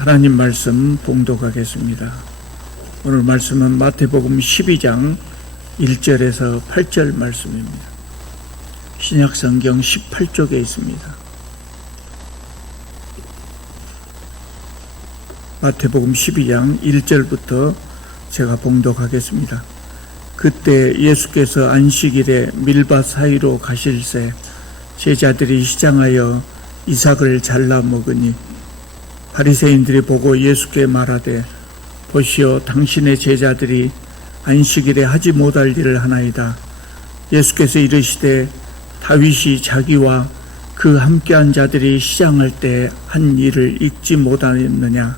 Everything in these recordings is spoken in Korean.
하나님 말씀 봉독하겠습니다. 오늘 말씀은 마태복음 12장 1절에서 8절 말씀입니다. 신약성경 18쪽에 있습니다. 마태복음 12장 1절부터 제가 봉독하겠습니다. 그때 예수께서 안식일에 밀밭 사이로 가실새 제자들이 시장하여 이삭을 잘라 먹으니 바리새인들이 보고 예수께 말하되 보시오, 당신의 제자들이 안식일에 하지 못할 일을 하나이다. 예수께서 이르시되 다윗이 자기와 그 함께한 자들이 시장할 때 한 일을 읽지 못하였느냐.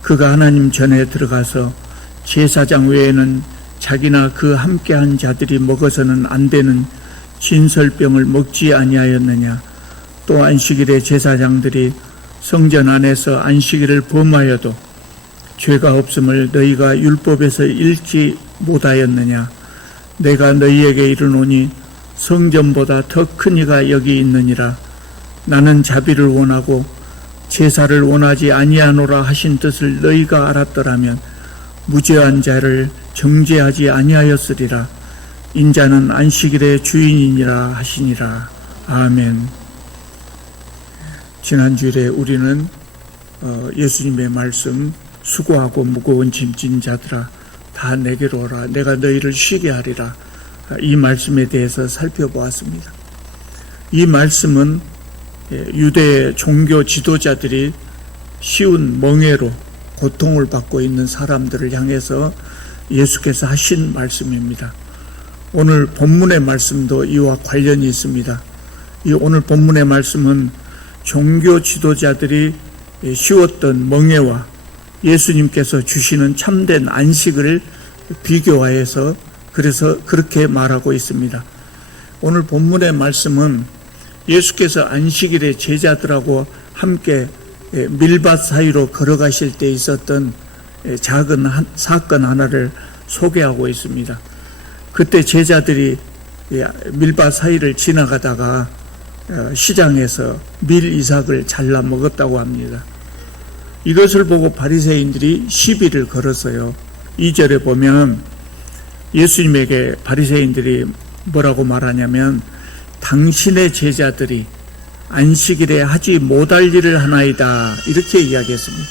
그가 하나님 전에 들어가서 제사장 외에는 자기나 그 함께한 자들이 먹어서는 안 되는 진설병을 먹지 아니하였느냐. 또 안식일에 제사장들이 성전 안에서 안식일을 범하여도 죄가 없음을 너희가 율법에서 읽지 못하였느냐. 내가 너희에게 이르노니 성전보다 더 큰 이가 여기 있느니라. 나는 자비를 원하고 제사를 원하지 아니하노라 하신 뜻을 너희가 알았더라면 무죄한 자를 정죄하지 아니하였으리라. 인자는 안식일의 주인이니라 하시니라. 아멘. 지난 주일에 우리는 예수님의 말씀, 수고하고 무거운 짐진 자들아 다 내게로 오라, 내가 너희를 쉬게 하리라, 이 말씀에 대해서 살펴보았습니다. 이 말씀은 유대 종교 지도자들이 쉬운 멍에로 고통을 받고 있는 사람들을 향해서 예수께서 하신 말씀입니다. 오늘 본문의 말씀도 이와 관련이 있습니다. 이 오늘 본문의 말씀은 종교 지도자들이 쉬웠던 멍에와 예수님께서 주시는 참된 안식을 비교하여서 그래서 그렇게 말하고 있습니다. 오늘 본문의 말씀은 예수께서 안식일에 제자들하고 함께 밀밭 사이로 걸어가실 때 있었던 작은 사건 하나를 소개하고 있습니다. 그때 제자들이 밀밭 사이를 지나가다가 시장에서 밀 이삭을 잘라 먹었다고 합니다. 이것을 보고 바리새인들이 시비를 걸었어요. 2절에 보면 예수님에게 바리새인들이 뭐라고 말하냐면 당신의 제자들이 안식일에 하지 못할 일을 하나이다, 이렇게 이야기했습니다.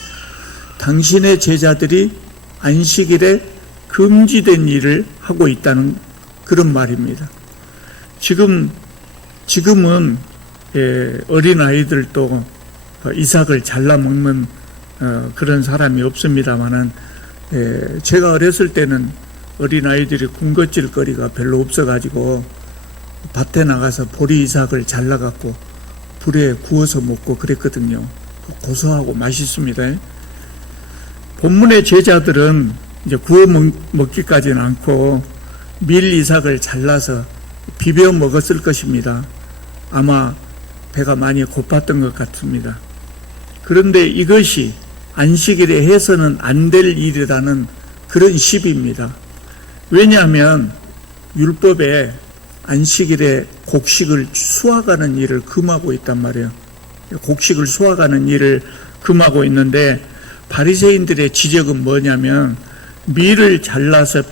당신의 제자들이 안식일에 금지된 일을 하고 있다는 그런 말입니다. 지금은 어린아이들도 이삭을 잘라 먹는 그런 사람이 없습니다만은 제가 어렸을 때는 어린아이들이 군것질 거리가 별로 없어가지고 밭에 나가서 보리 이삭을 잘라갖고 불에 구워서 먹고 그랬거든요. 고소하고 맛있습니다. 본문의 제자들은 이제 구워 먹기까지는 않고 밀 이삭을 잘라서 비벼 먹었을 것입니다. 아마 배가 많이 고팠던 것 같습니다. 그런데 이것이 안식일에 해서는 안 될 일이라는 그런 시비입니다. 왜냐하면 율법에 안식일에 곡식을 수확하는 일을 금하고 있단 말이에요. 곡식을 수확하는 일을 금하고 있는데 바리새인들의 지적은 뭐냐면 밀을 잘라서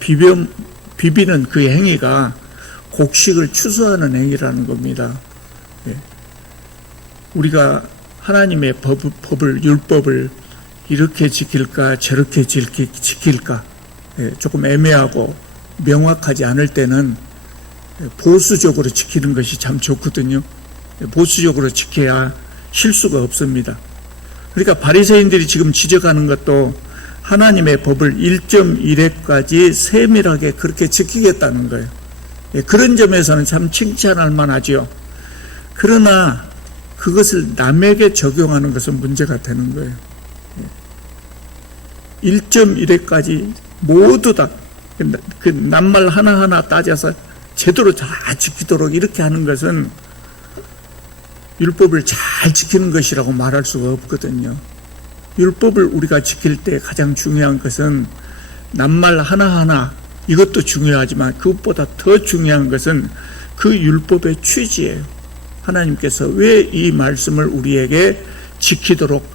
비비는 그 행위가 곡식을 추수하는 행위라는 겁니다. 우리가 하나님의 법을, 율법을 이렇게 지킬까 저렇게 지킬까 조금 애매하고 명확하지 않을 때는 보수적으로 지키는 것이 참 좋거든요. 보수적으로 지켜야 실수가 없습니다. 그러니까 바리새인들이 지금 지적하는 것도 하나님의 법을 1.1회까지 세밀하게 그렇게 지키겠다는 거예요. 그런 점에서는 참 칭찬할 만하지요. 그러나 그것을 남에게 적용하는 것은 문제가 되는 거예요. 1.1회까지 모두 다 그 낱말 하나하나 따져서 제대로 다 지키도록 이렇게 하는 것은 율법을 잘 지키는 것이라고 말할 수가 없거든요. 율법을 우리가 지킬 때 가장 중요한 것은 낱말 하나하나, 이것도 중요하지만 그것보다 더 중요한 것은 그 율법의 취지예요. 하나님께서 왜 이 말씀을 우리에게 지키도록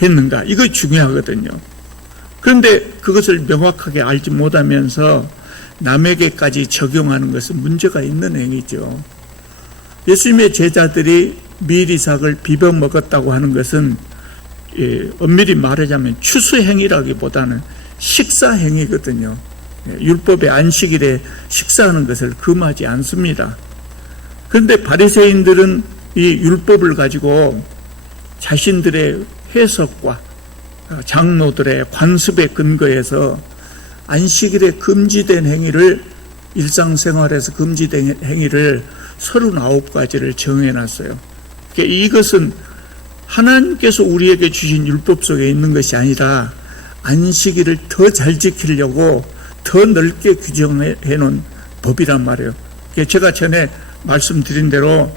했는가? 이거 중요하거든요. 그런데 그것을 명확하게 알지 못하면서 남에게까지 적용하는 것은 문제가 있는 행위죠. 예수님의 제자들이 밀 이삭을 비벼 먹었다고 하는 것은 엄밀히 말하자면 추수행위라기보다는 식사행위거든요. 율법의 안식일에 식사하는 것을 금하지 않습니다. 그런데 바리새인들은 이 율법을 가지고 자신들의 해석과 장로들의 관습에 근거해서 안식일에 금지된 행위를, 일상생활에서 금지된 행위를 39가지를 정해놨어요. 이것은 하나님께서 우리에게 주신 율법 속에 있는 것이 아니라 안식일을 더 잘 지키려고 더 넓게 규정해 놓은 법이란 말이에요. 제가 전에 말씀드린 대로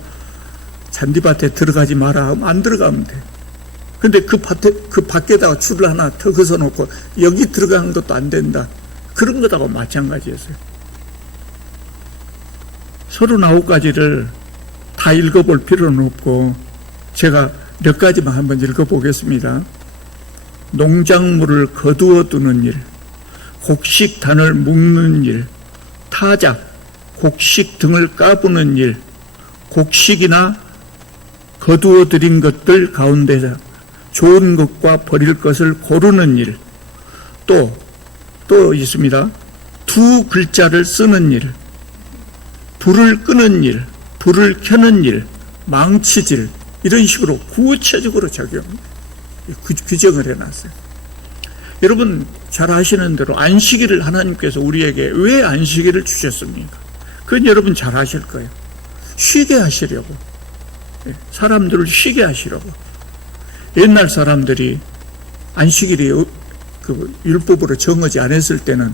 잔디밭에 들어가지 마라 하면 안 들어가면 돼. 근데 그 밖에다가 줄을 하나 더 그서 놓고 여기 들어가는 것도 안 된다. 그런 것하고 마찬가지였어요. 39가지를 다 읽어볼 필요는 없고 제가 몇 가지만 한번 읽어보겠습니다. 농작물을 거두어 두는 일, 곡식단을 묶는 일, 타작, 곡식 등을 까부는 일, 곡식이나 거두어 들인 것들 가운데서 좋은 것과 버릴 것을 고르는 일, 또 있습니다. 두 글자를 쓰는 일, 불을 끄는 일, 불을 켜는 일, 망치질, 이런 식으로 구체적으로 규정을 해놨어요. 여러분 잘 아시는 대로 안식일을 하나님께서 우리에게 왜 안식일을 주셨습니까? 그건 여러분 잘 아실 거예요. 쉬게 하시려고, 사람들을 쉬게 하시려고. 옛날 사람들이 안식일이 그 율법으로 정하지 않았을 때는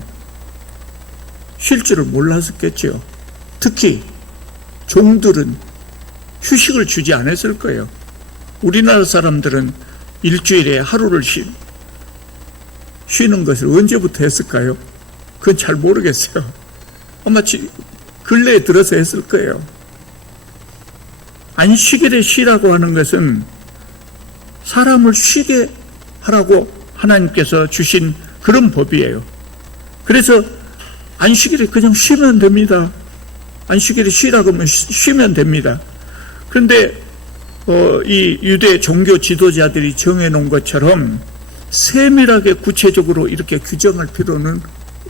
쉴 줄을 몰랐었겠죠. 특히 종들은 휴식을 주지 않았을 거예요. 우리나라 사람들은 일주일에 하루를 쉬는 것을 언제부터 했을까요? 그건 잘 모르겠어요. 아마 근래에 들어서 했을 거예요. 안식일에 쉬라고 하는 것은 사람을 쉬게 하라고 하나님께서 주신 그런 법이에요. 그래서 안식일에 그냥 쉬면 됩니다. 안식일에 쉬라고 하면 쉬면 됩니다. 그런데 이 유대 종교 지도자들이 정해놓은 것처럼 세밀하게 구체적으로 이렇게 규정할 필요는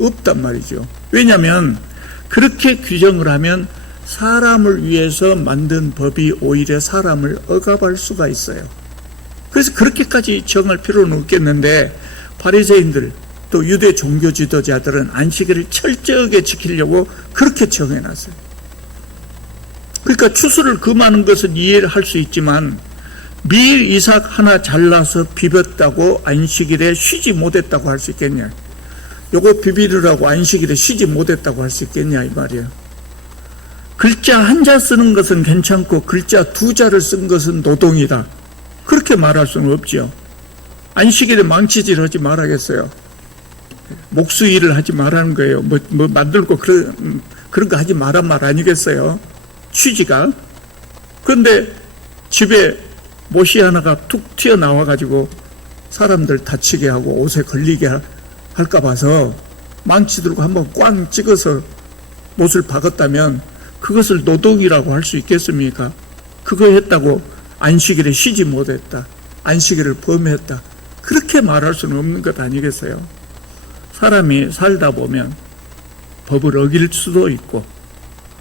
없단 말이죠. 왜냐하면 그렇게 규정을 하면 사람을 위해서 만든 법이 오히려 사람을 억압할 수가 있어요. 그래서 그렇게까지 정할 필요는 없겠는데 바리새인들 또 유대 종교 지도자들은 안식일을 철저하게 지키려고 그렇게 정해놨어요. 그러니까 추수를 금하는 것은 이해를 할 수 있지만 밀 이삭 하나 잘라서 비볐다고 안식일에 쉬지 못했다고 할 수 있겠냐? 요거 비비르라고 안식일에 쉬지 못했다고 할 수 있겠냐 이 말이에요. 글자 한자 쓰는 것은 괜찮고 글자 두 자를 쓴 것은 노동이다. 그렇게 말할 수는 없죠. 안식일에 망치질 하지 말아야겠어요. 목수 일을 하지 말라는 거예요. 뭐 만들고 그런 거 하지 말란 말 아니겠어요? 취지가. 그런데 집에 못이 하나가 툭 튀어나와가지고 사람들 다치게 하고 옷에 걸리게 할까 봐서 망치 들고 한번 꽝 찍어서 못을 박았다면 그것을 노동이라고 할 수 있겠습니까? 그거 했다고 안식일에 쉬지 못했다, 안식일을 범했다, 그렇게 말할 수는 없는 것 아니겠어요? 사람이 살다 보면 법을 어길 수도 있고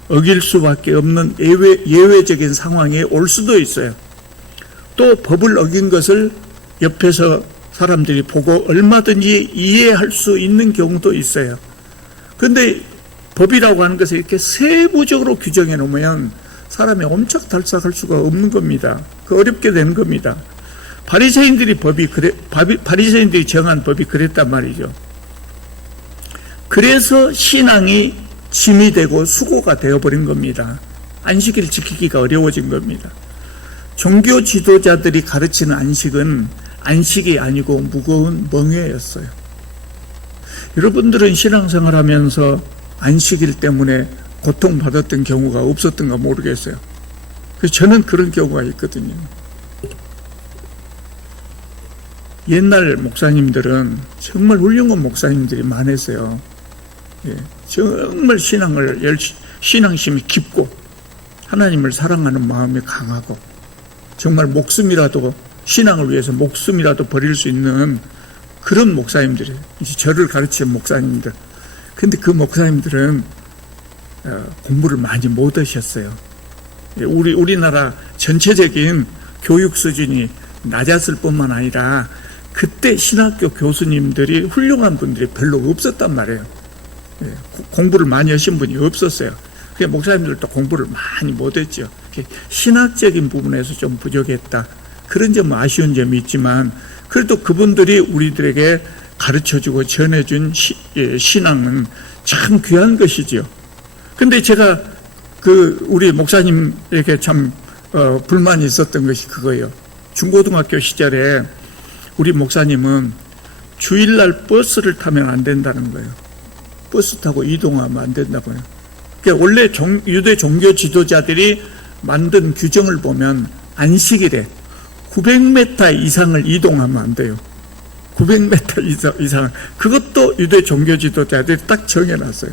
어길 수밖에 없는 예외적인 상황에 올 수도 있어요. 또 법을 어긴 것을 옆에서 사람들이 보고 얼마든지 이해할 수 있는 경우도 있어요. 그런데 법이라고 하는 것을 이렇게 세부적으로 규정해 놓으면 사람이 옴짝달싹할 수가 없는 겁니다. 그 어렵게 되는 겁니다. 바리새인들이 정한 법이 그랬단 말이죠. 그래서 신앙이 짐이 되고 수고가 되어버린 겁니다. 안식일 지키기가 어려워진 겁니다. 종교 지도자들이 가르치는 안식은 안식이 아니고 무거운 멍해였어요. 여러분들은 신앙생활하면서 안식일 때문에 고통받았던 경우가 없었던가 모르겠어요. 그래서 저는 그런 경우가 있거든요. 옛날 목사님들은 정말 훌륭한 목사님들이 많았어요. 예, 정말 신앙심이 깊고 하나님을 사랑하는 마음이 강하고 정말 목숨이라도 신앙을 위해서 목숨이라도 버릴 수 있는 그런 목사님들이 이제 저를 가르치는 목사님들. 근데 그 목사님들은 공부를 많이 못 하셨어요. 우리나라 전체적인 교육 수준이 낮았을 뿐만 아니라 그때 신학교 교수님들이 훌륭한 분들이 별로 없었단 말이에요. 공부를 많이 하신 분이 없었어요. 그래서 목사님들도 공부를 많이 못했죠. 신학적인 부분에서 좀 부족했다. 그런 점 아쉬운 점이 있지만 그래도 그분들이 우리들에게 가르쳐주고 전해준 신앙은 참 귀한 것이죠. 근데 제가 우리 목사님에게 참 불만이 있었던 것이 그거예요. 중고등학교 시절에 우리 목사님은 주일날 버스를 타면 안 된다는 거예요. 버스 타고 이동하면 안 된다고요. 그러니까 원래 유대 종교 지도자들이 만든 규정을 보면 안식일에 900m 이상을 이동하면 안 돼요. 900m 이상. 그것도 유대 종교 지도자들이 딱 정해놨어요.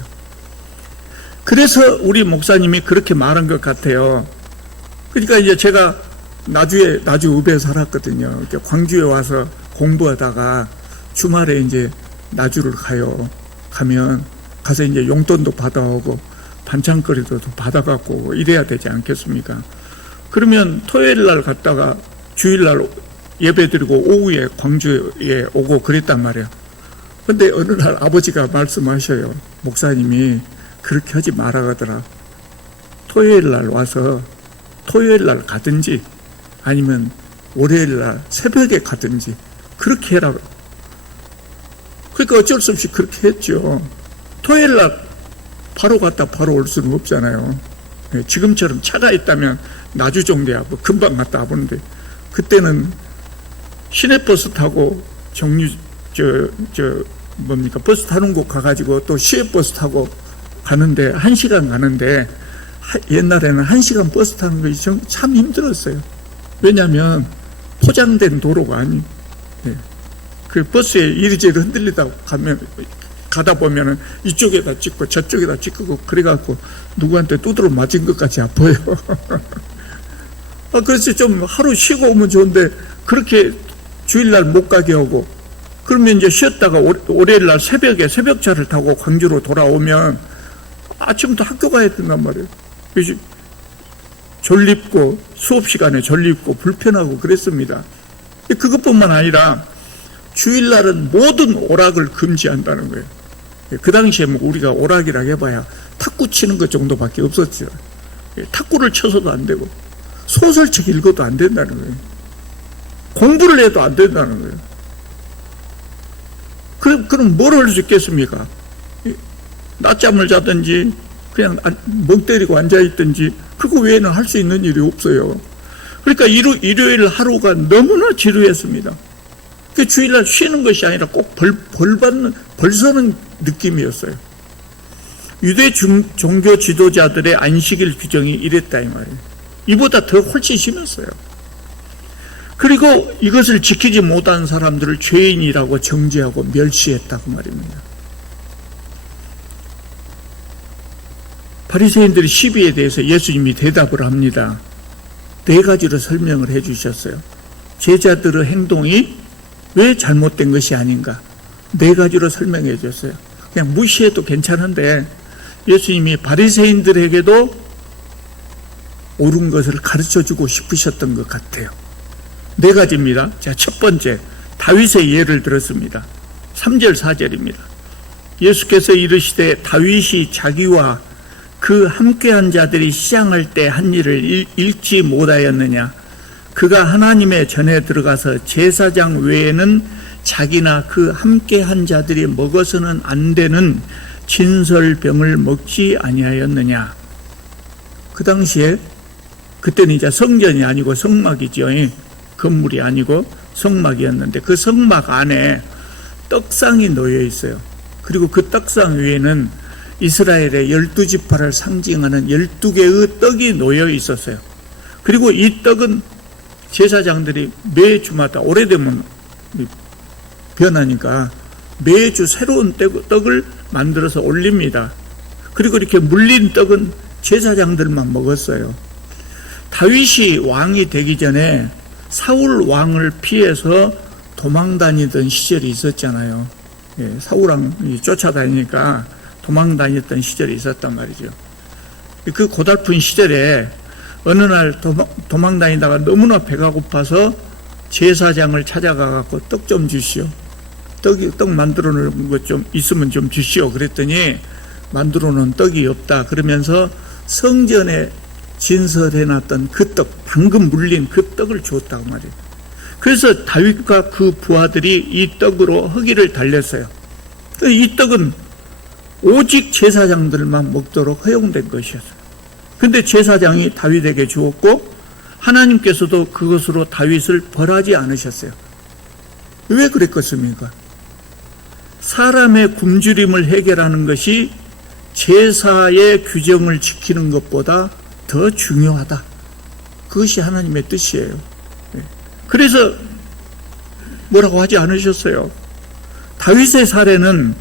그래서 우리 목사님이 그렇게 말한 것 같아요. 그러니까 이제 제가 나주읍에 살았거든요. 이렇게 광주에 와서 공부하다가 주말에 이제 나주를 가면 가서 이제 용돈도 받아오고 반찬거리도 받아갖고 이래야 되지 않겠습니까? 그러면 토요일 날 갔다가 주일 날 예배 드리고 오후에 광주에 오고 그랬단 말이에요. 근데 어느 날 아버지가 말씀하셔요. 목사님이 그렇게 하지 말아가더라. 토요일 날 와서 토요일 날 가든지 아니면 월요일 날 새벽에 가든지 그렇게 해라. 그러니까 어쩔 수 없이 그렇게 했죠. 토요일 날 바로 갔다 바로 올 수는 없잖아요. 지금처럼 차가 있다면 나주 정도야 뭐 금방 갔다 와보는데 그때는 시내버스 타고 버스 타는 곳 가가지고 또 시외버스 타고 가는데 1시간 가는데 옛날에는 1시간 버스 타는 것이 참 힘들었어요. 왜냐하면 포장된 도로가 아니에요. 그 버스에 이리저리 흔들리다 가다 보면은 이쪽에다 찍고 저쪽에다 찍고 그래갖고 누구한테 두드러 맞은 것 같이 아파요. 그래서 좀 하루 쉬고 오면 좋은데 그렇게 주일날 못 가게 하고 그러면 이제 쉬었다가 월요일날 새벽에 새벽차를 타고 광주로 돌아오면 아침부터 학교 가야 된단 말이에요. 졸립고 수업 시간에 졸립고 불편하고 그랬습니다. 그것뿐만 아니라 주일날은 모든 오락을 금지한다는 거예요. 그 당시에 뭐 우리가 오락이라 해봐야 탁구 치는 것 정도밖에 없었죠. 탁구를 쳐서도 안 되고 소설책 읽어도 안 된다는 거예요. 공부를 해도 안 된다는 거예요. 그럼 뭘 할 수 있겠습니까? 낮잠을 자든지 그냥 멍 때리고 앉아있든지 그거 외에는 할 수 있는 일이 없어요. 그러니까 일요일 하루가 너무나 지루했습니다. 그 주일날 쉬는 것이 아니라 꼭 벌 서는 느낌이었어요. 유대 종교 지도자들의 안식일 규정이 이랬다 이 말이에요. 이보다 더 훨씬 심했어요. 그리고 이것을 지키지 못한 사람들을 죄인이라고 정죄하고 멸시했다고 말입니다. 바리새인들의 시비에 대해서 예수님이 대답을 합니다. 4가지로 설명을 해 주셨어요. 제자들의 행동이 왜 잘못된 것이 아닌가 4가지로 설명해 줬어요. 그냥 무시해도 괜찮은데 예수님이 바리새인들에게도 옳은 것을 가르쳐주고 싶으셨던 것 같아요. 4가지입니다. 자, 첫 번째 다윗의 예를 들었습니다. 3절 4절입니다. 예수께서 이르시되 다윗이 자기와 그 함께한 자들이 시장할 때 한 일을 읽지 못하였느냐. 그가 하나님의 전에 들어가서 제사장 외에는 자기나 그 함께한 자들이 먹어서는 안 되는 진설병을 먹지 아니하였느냐. 그 당시에 그때는 이제 성전이 아니고 성막이죠. 건물이 아니고 성막이었는데 그 성막 안에 떡상이 놓여 있어요. 그리고 그 떡상 위에는 이스라엘의 12지파를 상징하는 12개의 떡이 놓여 있었어요. 그리고 이 떡은 제사장들이 매 주마다 오래되면 변하니까 매주 새로운 떡을 만들어서 올립니다. 그리고 이렇게 물린 떡은 제사장들만 먹었어요. 다윗이 왕이 되기 전에 사울 왕을 피해서 도망 다니던 시절이 있었잖아요. 사울왕이 쫓아다니니까 도망 다녔던 시절이 있었단 말이죠. 그 고달픈 시절에 어느 날 도망 다니다가 너무나 배가 고파서 제사장을 찾아가 갖고 떡 좀 주시오. 떡 만들어 놓은 것 좀 있으면 좀 주시오. 그랬더니 만들어 놓은 떡이 없다. 그러면서 성전에 진설해놨던 그 떡, 방금 물린 그 떡을 주었다고 말이에요. 그래서 다윗과 그 부하들이 이 떡으로 허기를 달랬어요. 이 떡은 오직 제사장들만 먹도록 허용된 것이었어요. 근데 제사장이 다윗에게 주었고 하나님께서도 그것으로 다윗을 벌하지 않으셨어요. 왜 그랬겠습니까? 사람의 굶주림을 해결하는 것이 제사의 규정을 지키는 것보다 더 중요하다. 그것이 하나님의 뜻이에요. 그래서 뭐라고 하지 않으셨어요. 다윗의 사례는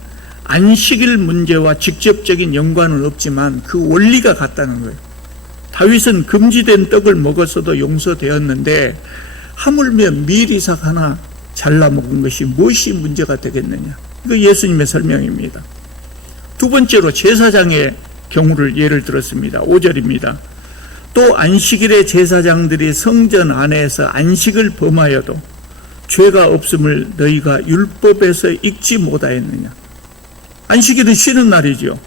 안식일 문제와 직접적인 연관은 없지만 그 원리가 같다는 거예요. 다윗은 금지된 떡을 먹었어도 용서되었는데 하물며 밀이삭 하나 잘라 먹은 것이 무엇이 문제가 되겠느냐. 이거 예수님의 설명입니다. 두 번째로 제사장의 경우를 예를 들었습니다. 5절입니다. 또 안식일에 제사장들이 성전 안에서 안식을 범하여도 죄가 없음을 너희가 율법에서 읽지 못하였느냐. 안식일은 쉬는 날이죠.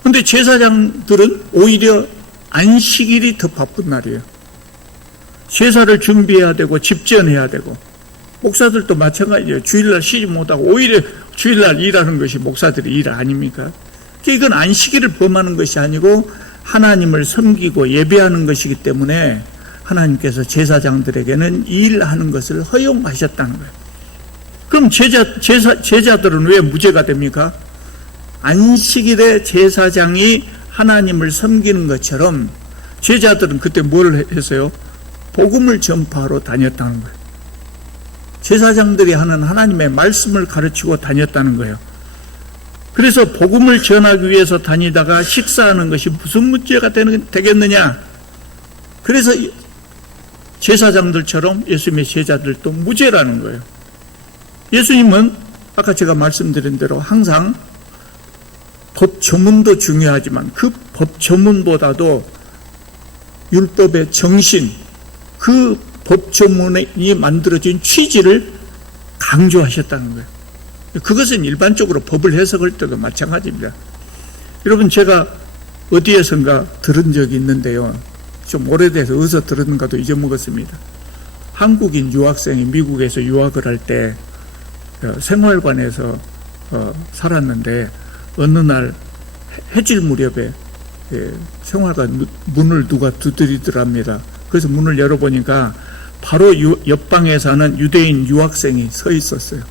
그런데 제사장들은 오히려 안식일이 더 바쁜 날이에요. 제사를 준비해야 되고 집전해야 되고 목사들도 마찬가지예요. 주일날 쉬지 못하고 오히려 주일날 일하는 것이 목사들의 일 아닙니까? 이건 안식일을 범하는 것이 아니고 하나님을 섬기고 예배하는 것이기 때문에 하나님께서 제사장들에게는 일하는 것을 허용하셨다는 거예요. 그럼 제자들은 왜 무죄가 됩니까? 안식일에 제사장이 하나님을 섬기는 것처럼 제자들은 그때 뭘 했어요? 복음을 전파하러 다녔다는 거예요. 제사장들이 하는 하나님의 말씀을 가르치고 다녔다는 거예요. 그래서 복음을 전하기 위해서 다니다가 식사하는 것이 무슨 문제가 되겠느냐? 그래서 제사장들처럼 예수님의 제자들도 무죄라는 거예요. 예수님은 아까 제가 말씀드린 대로 항상 법 조문도 중요하지만 그 법 조문보다도 율법의 정신, 그 법 조문이 만들어진 취지를 강조하셨다는 거예요. 그것은 일반적으로 법을 해석할 때도 마찬가지입니다. 여러분, 제가 어디에선가 들은 적이 있는데요. 좀 오래돼서 어디서 들었는가도 잊어먹었습니다. 한국인 유학생이 미국에서 유학을 할 때 생활관에서 살았는데 어느 날 해질 무렵에 생활관 문을 누가 두드리더랍니다. 그래서 문을 열어보니까 바로 옆방에 사는 유대인 유학생이 서 있었어요.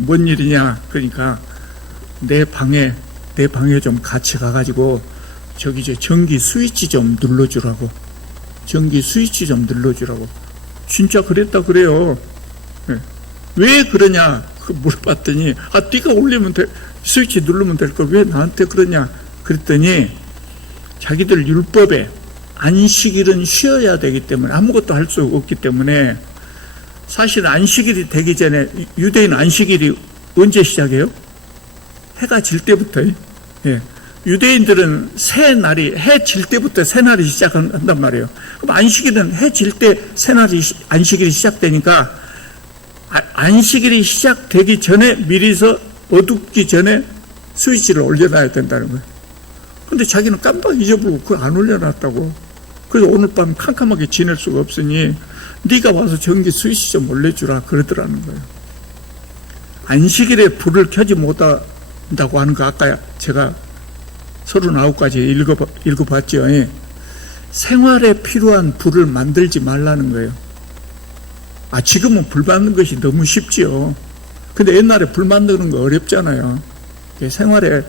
뭔 일이냐? 그러니까 내 방에 좀 같이 가가지고 저기 전기 스위치 좀 눌러주라고. 전기 스위치 좀 눌러주라고. 진짜 그랬다 그래요. 왜 그러냐? 물어봤더니 네가 올리면 돼. 스위치 누르면 될 걸 왜 나한테 그러냐? 그랬더니 자기들 율법에 안식일은 쉬어야 되기 때문에 아무것도 할 수 없기 때문에 사실 안식일이 되기 전에 유대인 안식일이 언제 시작해요? 해가 질 때부터요. 유대인들은 새날이 해 질 때부터 새날이 시작한단 말이에요. 그럼 안식일은 해 질 때 새날이 안식일이 시작되니까 안식일이 시작되기 전에 미리서 어둡기 전에 스위치를 올려놔야 된다는 거예요. 근데 자기는 깜빡 잊어버리고 그걸 안 올려놨다고. 그래서 오늘 밤 캄캄하게 지낼 수가 없으니 네가 와서 전기 스위치 좀 올려주라 그러더라는 거예요. 안식일에 불을 켜지 못한다고 하는 거 아까 제가 39가지 읽어봤죠. 생활에 필요한 불을 만들지 말라는 거예요. 지금은 불 만드는 것이 너무 쉽지요. 근데 옛날에 불 만드는 거 어렵잖아요. 생활에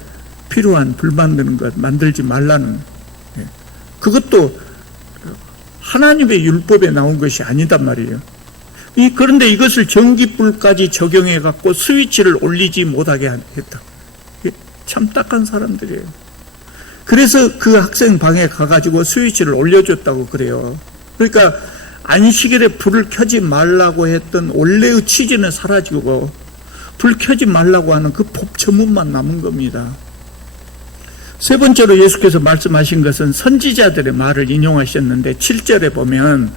필요한 불 만드는 것 만들지 말라는. 그것도 하나님의 율법에 나온 것이 아니단 말이에요. 그런데 이것을 전기불까지 적용해 갖고 스위치를 올리지 못하게 했다. 참 딱한 사람들이에요. 그래서 그 학생 방에 가가지고 스위치를 올려줬다고 그래요. 그러니까 안식일에 불을 켜지 말라고 했던 원래의 취지는 사라지고 불 켜지 말라고 하는 그 법처문만 남은 겁니다. 세 번째로 예수께서 말씀하신 것은 선지자들의 말을 인용하셨는데 7절에 보면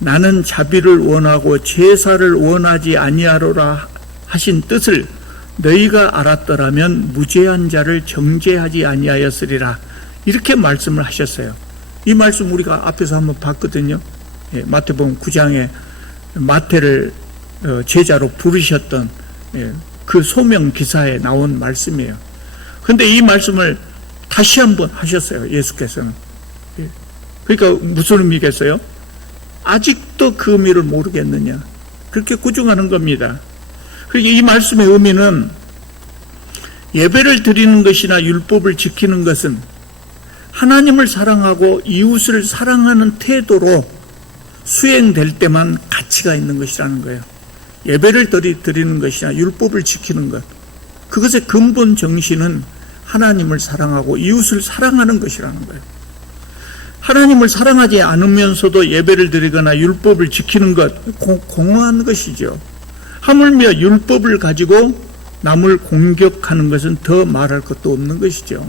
나는 자비를 원하고 제사를 원하지 아니하노라 하신 뜻을 너희가 알았더라면 무죄한 자를 정죄하지 아니하였으리라 이렇게 말씀을 하셨어요. 이 말씀 우리가 앞에서 한번 봤거든요. 마태복음 9장에 마태를 제자로 부르셨던 그 소명 기사에 나온 말씀이에요. 그런데 이 말씀을 다시 한번 하셨어요. 예수께서는. 그러니까 무슨 의미겠어요? 아직도 그 의미를 모르겠느냐, 그렇게 구중하는 겁니다. 그러니까 이 말씀의 의미는 예배를 드리는 것이나 율법을 지키는 것은 하나님을 사랑하고 이웃을 사랑하는 태도로 수행될 때만 가치가 있는 것이라는 거예요. 예배를 드리는 것이나 율법을 지키는 것, 그것의 근본 정신은 하나님을 사랑하고 이웃을 사랑하는 것이라는 거예요. 하나님을 사랑하지 않으면서도 예배를 드리거나 율법을 지키는 것, 공허한 것이죠. 하물며 율법을 가지고 남을 공격하는 것은 더 말할 것도 없는 것이죠.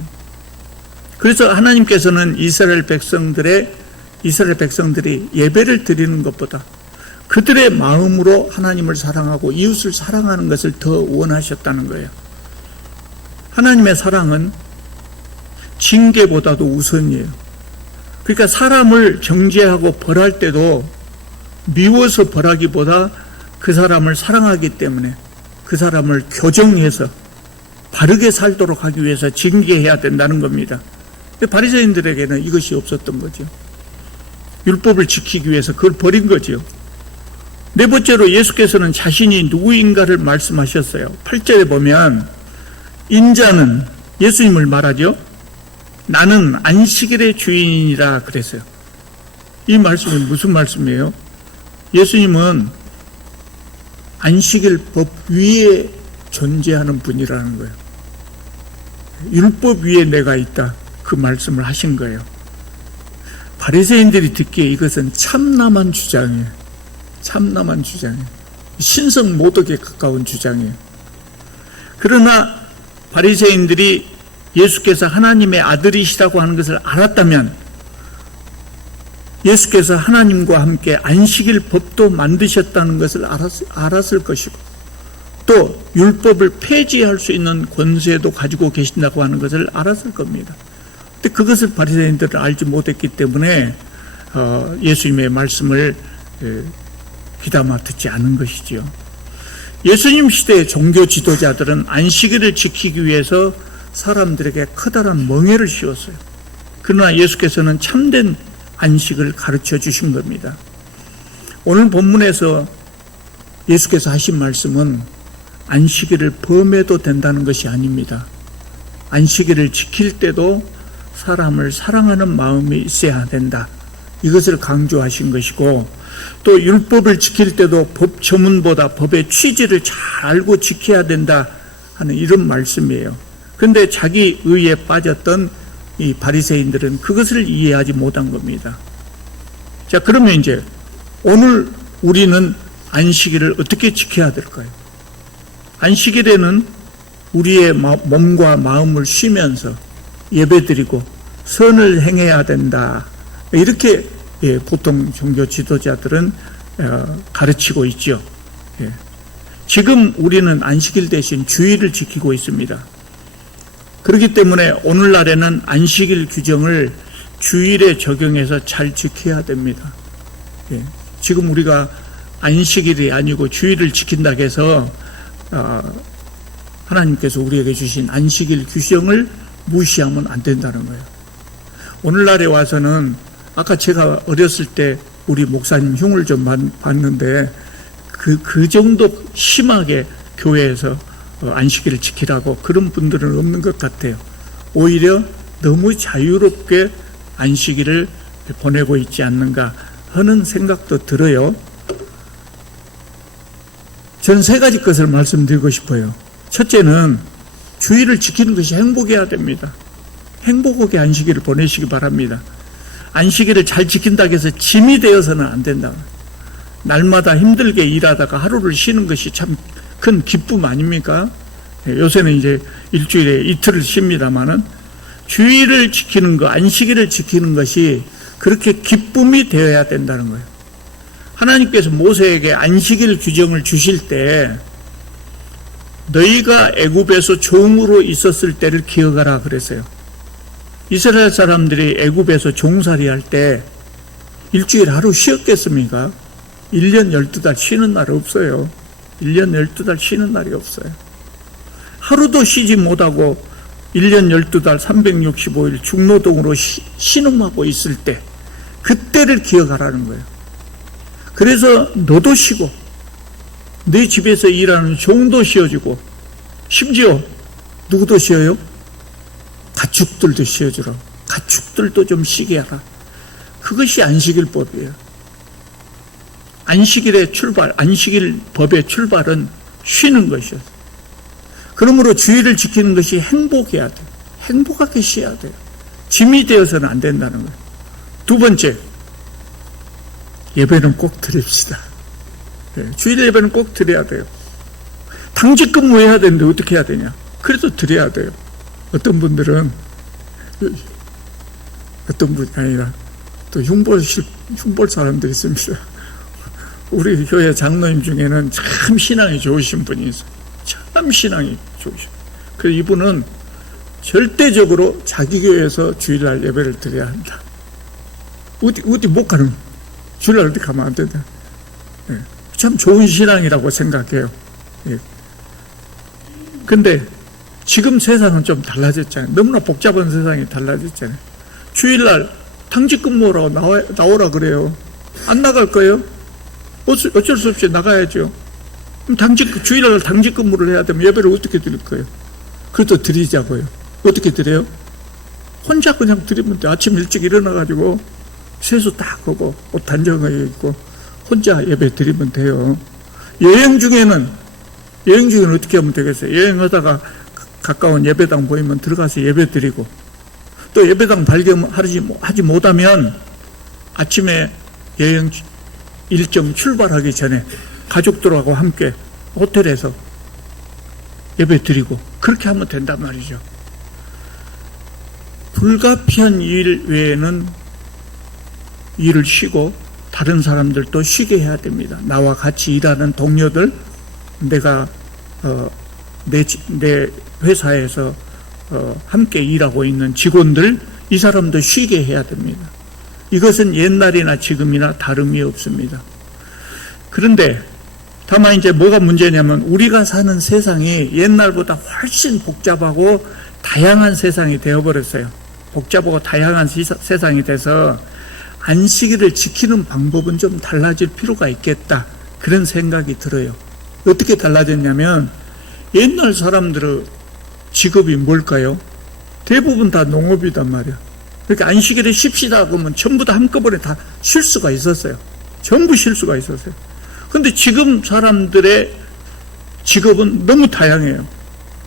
그래서 하나님께서는 이스라엘 백성들이 예배를 드리는 것보다 그들의 마음으로 하나님을 사랑하고 이웃을 사랑하는 것을 더 원하셨다는 거예요. 하나님의 사랑은 징계보다도 우선이에요. 그러니까 사람을 정죄하고 벌할 때도 미워서 벌하기보다 그 사람을 사랑하기 때문에 그 사람을 교정해서 바르게 살도록 하기 위해서 징계해야 된다는 겁니다. 바리새인들에게는 이것이 없었던 거죠. 율법을 지키기 위해서 그걸 버린 거죠. 네 번째로 예수께서는 자신이 누구인가를 말씀하셨어요. 8절에 보면 인자는, 예수님을 말하죠. 나는 안식일의 주인이라 그랬어요. 이 말씀은 무슨 말씀이에요? 예수님은 안식일 법 위에 존재하는 분이라는 거예요. 율법 위에 내가 있다, 그 말씀을 하신 거예요. 바리새인들이 듣기에 이것은 참남한 주장이에요. 참남한 주장이에요. 신성 모독에 가까운 주장이에요. 그러나 바리새인들이 예수께서 하나님의 아들이시라고 하는 것을 알았다면 예수께서 하나님과 함께 안식일 법도 만드셨다는 것을 알았을 것이고 또 율법을 폐지할 수 있는 권세도 가지고 계신다고 하는 것을 알았을 겁니다. 근데 그것을 바리새인들은 알지 못했기 때문에 예수님의 말씀을 귀담아 듣지 않은 것이지요. 예수님 시대의 종교 지도자들은 안식일을 지키기 위해서 사람들에게 커다란 멍에를 씌웠어요. 그러나 예수께서는 참된 안식을 가르쳐 주신 겁니다. 오늘 본문에서 예수께서 하신 말씀은 안식일을 범해도 된다는 것이 아닙니다. 안식일을 지킬 때도 사람을 사랑하는 마음이 있어야 된다, 이것을 강조하신 것이고, 또 율법을 지킬 때도 법 조문보다 법의 취지를 잘 알고 지켜야 된다 하는 이런 말씀이에요. 그런데 자기 의에 빠졌던 이 바리새인들은 그것을 이해하지 못한 겁니다. 자, 그러면 이제 오늘 우리는 안식일을 어떻게 지켜야 될까요? 안식일에는 우리의 몸과 마음을 쉬면서 예배드리고 선을 행해야 된다, 이렇게 보통 종교 지도자들은 가르치고 있죠. 지금 우리는 안식일 대신 주일을 지키고 있습니다. 그렇기 때문에 오늘날에는 안식일 규정을 주일에 적용해서 잘 지켜야 됩니다. 지금 우리가 안식일이 아니고 주일을 지킨다 해서 하나님께서 우리에게 주신 안식일 규정을 무시하면 안 된다는 거예요. 오늘날에 와서는 아까 제가 어렸을 때 우리 목사님 흉을 좀 봤는데 그 정도 심하게 교회에서 안식일을 지키라고 그런 분들은 없는 것 같아요. 오히려 너무 자유롭게 안식일을 보내고 있지 않는가 하는 생각도 들어요. 저는 세 가지 것을 말씀드리고 싶어요. 첫째는 주일을 지키는 것이 행복해야 됩니다. 행복하게 안식일을 보내시기 바랍니다. 안식일을 잘 지킨다고 해서 짐이 되어서는 안 된다. 날마다 힘들게 일하다가 하루를 쉬는 것이 참 큰 기쁨 아닙니까? 요새는 이제 일주일에 이틀을 쉽니다마는 주일을 지키는 것, 안식일을 지키는 것이 그렇게 기쁨이 되어야 된다는 거예요. 하나님께서 모세에게 안식일 규정을 주실 때 너희가 애굽에서 종으로 있었을 때를 기억하라 그랬어요. 이스라엘 사람들이 애굽에서 종살이 할 때 일주일 하루 쉬었겠습니까? 1년 12달 쉬는 날 없어요. 1년 12달 쉬는 날이 없어요. 하루도 쉬지 못하고 1년 12달 365일 중노동으로 신음하고 있을 때 그때를 기억하라는 거예요. 그래서 너도 쉬고 네 집에서 일하는 종도 쉬어주고 심지어 누구도 쉬어요? 가축들도 쉬어주라. 가축들도 좀 쉬게 하라. 그것이 안식일법이에요. 안식일의 출발, 안식일 법의 출발은 쉬는 것이었어요. 그러므로 주일을 지키는 것이 행복해야 돼요. 행복하게 쉬어야 돼요. 짐이 되어서는 안 된다는 거예요. 두 번째, 예배는 꼭 드립시다. 주일 예배는 꼭 드려야 돼요. 당직 근무해야 되는데 어떻게 해야 되냐? 그래도 드려야 돼요. 어떤 분들은 어떤 분이 아니라 또 흉볼 사람들이 있습니다. 우리 교회 장로님 중에는 참 신앙이 좋으신 분이 있어요. 참 신앙이 좋으셔. 그래서 이분은 절대적으로 자기 교회에서 주일날 예배를 드려야 한다. 어디 못 가는, 주일날 어디 가면 안 된다. 예. 참 좋은 신앙이라고 생각해요. 예. 근데 지금 세상은 좀 달라졌잖아요. 너무나 복잡한 세상이 달라졌잖아요. 주일날 당직 근무하라고 나오라 그래요. 안 나갈 거예요? 어쩔 수 없이 나가야죠. 그럼 주일날 당직 근무를 해야 되면 예배를 어떻게 드릴 거예요? 그래도 드리자고요. 어떻게 드려요? 혼자 그냥 드리면 돼. 아침 일찍 일어나가지고 세수 딱 하고 옷 단정하게 입고 혼자 예배 드리면 돼요. 여행 중에는 어떻게 하면 되겠어요? 여행하다가 가까운 예배당 보이면 들어가서 예배 드리고, 또 예배당 발견하지 못하면 아침에 여행 일정 출발하기 전에 가족들하고 함께 호텔에서 예배 드리고, 그렇게 하면 된단 말이죠. 불가피한 일 외에는 일을 쉬고 다른 사람들도 쉬게 해야 됩니다. 나와 같이 일하는 동료들, 내가 내 회사에서 함께 일하고 있는 직원들, 이 사람도 쉬게 해야 됩니다. 이것은 옛날이나 지금이나 다름이 없습니다. 그런데 다만 이제 뭐가 문제냐면 우리가 사는 세상이 옛날보다 훨씬 복잡하고 다양한 세상이 되어버렸어요. 복잡하고 다양한 세상이 돼서 안식일을 지키는 방법은 좀 달라질 필요가 있겠다, 그런 생각이 들어요. 어떻게 달라졌냐면 옛날 사람들의 직업이 뭘까요? 대부분 다 농업이단 말이야. 그러니까 안식일에 쉽시다 그러면 전부 다 한꺼번에 다 쉴 수가 있었어요. 전부 쉴 수가 있었어요. 근데 지금 사람들의 직업은 너무 다양해요.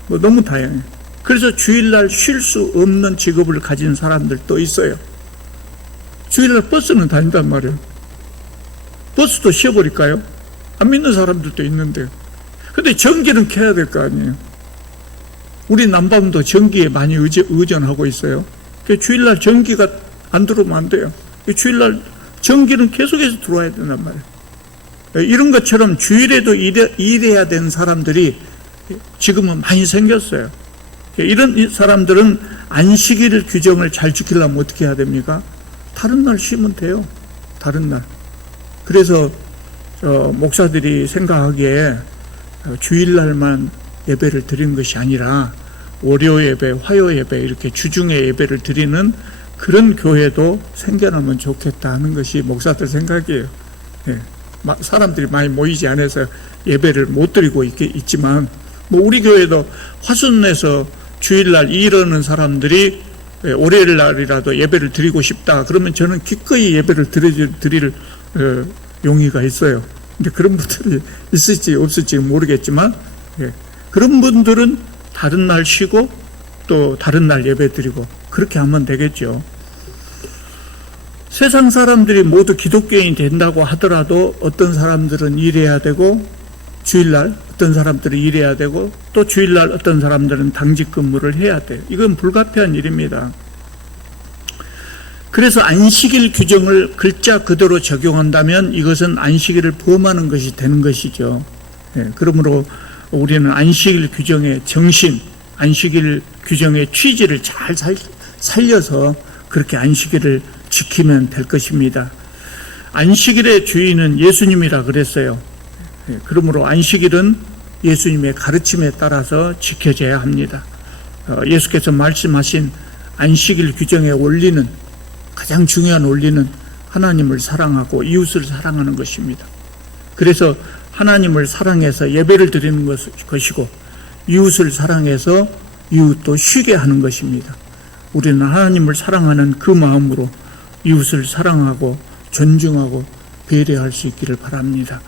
너무 다양해요. 그래서 주일날 쉴 수 없는 직업을 가진 사람들도 있어요. 주일날 버스는 다닌단 말이에요. 버스도 쉬어버릴까요? 안 믿는 사람들도 있는데요. 근데 전기는 켜야 될 거 아니에요. 우리 난방도 전기에 많이 의존하고 있어요. 주일날 전기가 안 들어오면 안 돼요. 주일날 전기는 계속해서 들어와야 된단 말이에요. 이런 것처럼 주일에도 일해야 되는 사람들이 지금은 많이 생겼어요. 이런 사람들은 안식일 규정을 잘 지키려면 어떻게 해야 됩니까? 다른 날 쉬면 돼요. 다른 날. 그래서 목사들이 생각하기에 주일날만 예배를 드리는 것이 아니라 월요 예배, 화요 예배, 이렇게 주중에 예배를 드리는 그런 교회도 생겨나면 좋겠다 하는 것이 목사들 생각이에요. 예. 사람들이 많이 모이지 않아서 예배를 못 드리고 있지만, 우리 교회도 화순에서 주일날 일하는 사람들이 월요일 날이라도 예배를 드리고 싶다 그러면 저는 기꺼이 예배를 드릴 용의가 있어요. 근데 그런 분들이 있을지 없을지 모르겠지만, 예. 그런 분들은 다른 날 쉬고 또 다른 날 예배 드리고 그렇게 하면 되겠죠. 세상 사람들이 모두 기독교인이 된다고 하더라도 어떤 사람들은 일해야 되고 주일날 어떤 사람들은 일해야 되고 또 주일날 어떤 사람들은 당직 근무를 해야 돼요. 이건 불가피한 일입니다. 그래서 안식일 규정을 글자 그대로 적용한다면 이것은 안식일을 범하는 것이 되는 것이죠. 예, 그러므로 우리는 안식일 규정의 정신, 안식일 규정의 취지를 잘 살려서 그렇게 안식일을 지키면 될 것입니다. 안식일의 주인은 예수님이라 그랬어요. 그러므로 안식일은 예수님의 가르침에 따라서 지켜져야 합니다. 예수께서 말씀하신 안식일 규정의 원리는, 가장 중요한 원리는 하나님을 사랑하고 이웃을 사랑하는 것입니다. 그래서 하나님을 사랑해서 예배를 드리는 것이고 이웃을 사랑해서 이웃도 쉬게 하는 것입니다. 우리는 하나님을 사랑하는 그 마음으로 이웃을 사랑하고 존중하고 배려할 수 있기를 바랍니다.